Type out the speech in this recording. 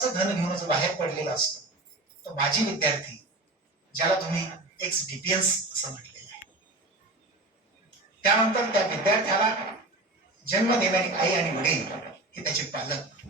धन घेऊन जो बाहेर पडलेला असतो तो माजी विद्यार्थी, ज्याला तुम्ही एक्स डीपीएस असं म्हटलेलं आहे. त्यानंतर त्या विद्यार्थ्याला जन्म देणारी आई आणि वडील हे त्याचे पालक.